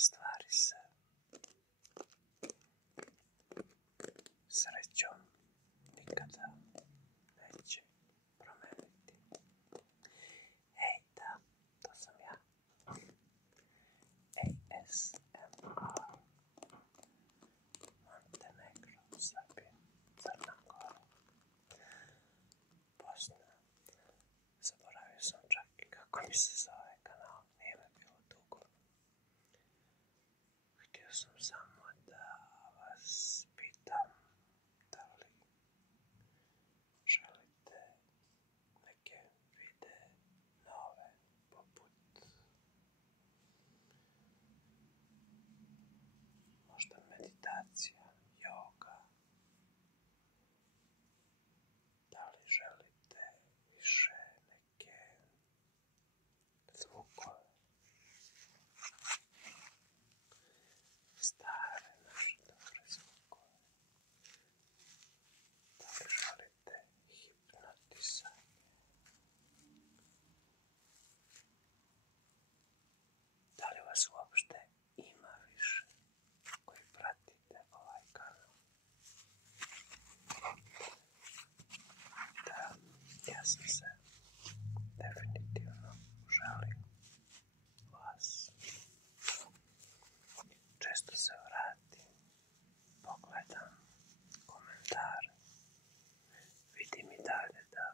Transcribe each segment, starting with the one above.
stvari se srećom nikada neće promeniti. Ej, da, to sam ja. ASMR. Montenegro, Srbija, Crna Gora, Bosna. Zaboravio sam čak i kako mi se zove kanal, nije me bilo dugo. Htio sam samo da vas pitam da li želite neke videe nove poput možda meditacija, joga. Da li želite više neke zvukove, stare naše dobre zvukove? Da li želite hipnotisanje? Da li vas uopšte ima više koji pratite ovaj kanal? Da, ja sam se definitivno želim vas. Često se vratim, pogledam komentare, vidim i dalje da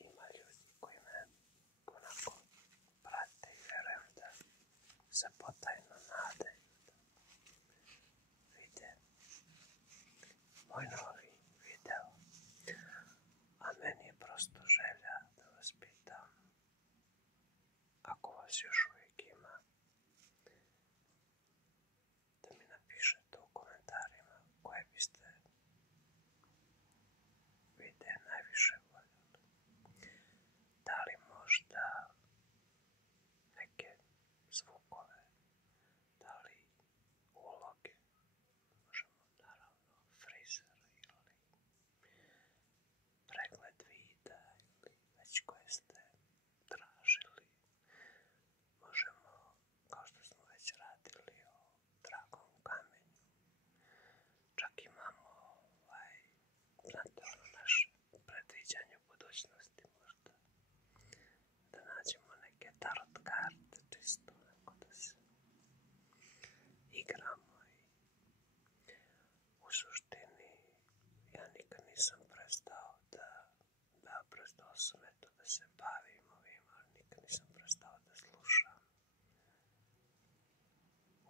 ima ljudi koji me onako prate i vjerujem da se potajno nadaju da vide moj novi video. A meni je prosto želja da vas pitam, ako vas još uvijek ima, da mi napišete u komentarima koje biste videe najviše voljeli. Da li možda neke zvukove, da li uloge, možemo naravno frizer ili pregled videa ili već koje ste tražili. Možemo, kao što smo već radili o dragom kamenju, čak imamo znate naše predviđanje budućnosti možda. Da nađemo neke tarot karte, čisto onako da se igramo i u suštini ja nikad nisam prestao prestao sam eto da se bavim ovim, ali nikad nisam prestao da slušam.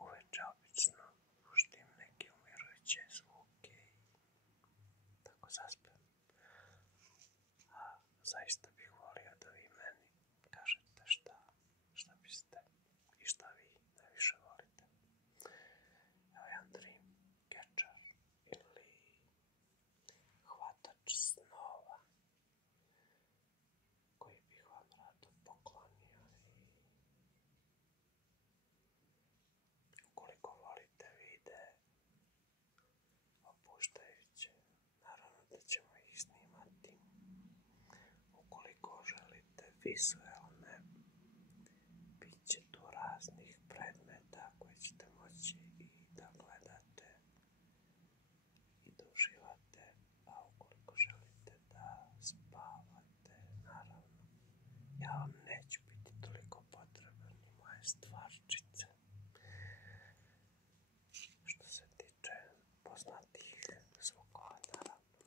Uveče obično puštim neke umirujuće zvuke i tako zaspem. A zaista bih volio da vi meni kažete šta biste i šta vi najviše volite. Evo jedan dream catcher ili hvatač snova koji bih vam rado poklonio i ukoliko volite videe opuštajuće, naravno da ćemo ih snimati. Ukoliko želite vizualne, bit će tu raznih predmeta koje ćete moći i da gledate i da uživate, a ukoliko želite da spavate, naravno, ja vam neću biti toliko potreban ni moje stvarčice. Što se tiče poznatih zvukova, naravno,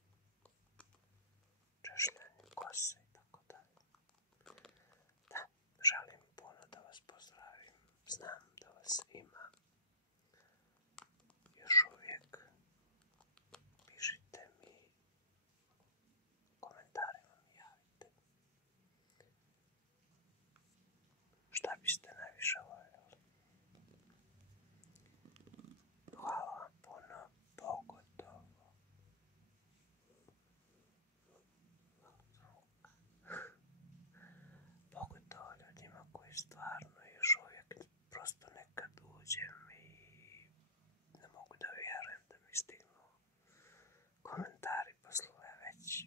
češljanje kose i tako dalje. Da, želim puno da vas pozdravim, znam da vas ima. Još uvijek pišite mi komentarima, mi javite. Šta biste najviše voljeli? Hvala vam puno, pogotovo. Pogotovo ljudima koji stvarno još uvijek prosto nekad uđem i ne mogu da vjerujem da mi stignu komentari posle već,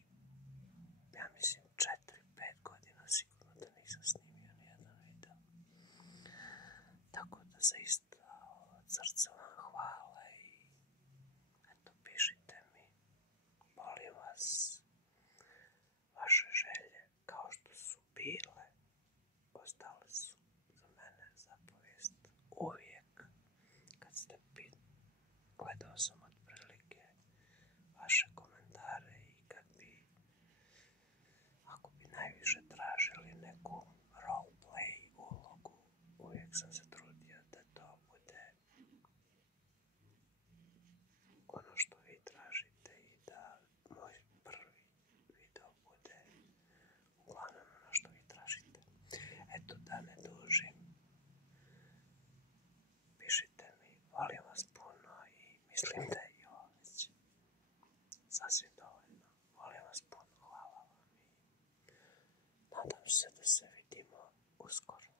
ja mislim, 4-5 godina sigurno da nisam snimio nijedan video. zaista od srca vam hvala i eto, pišite mi, molim vas, vaše želje kao što su bile, ostale su za mene zapovijest. Uvijek kad ste gledao sam otprilike vaše komentare i kad bi, ako bi najviše tražili neku roleplay ulogu, uvijek sam se trudio da to bude ono što vi tražite i da moj prvi video bude uglavnom ono što vi tražite. Eto, da ne dužim, pišite mi, volim vas puno i mislim da je i ovo već sasvim dovoljno. Volim vas puno, hvala vam i nadam se da se vidimo uskoro.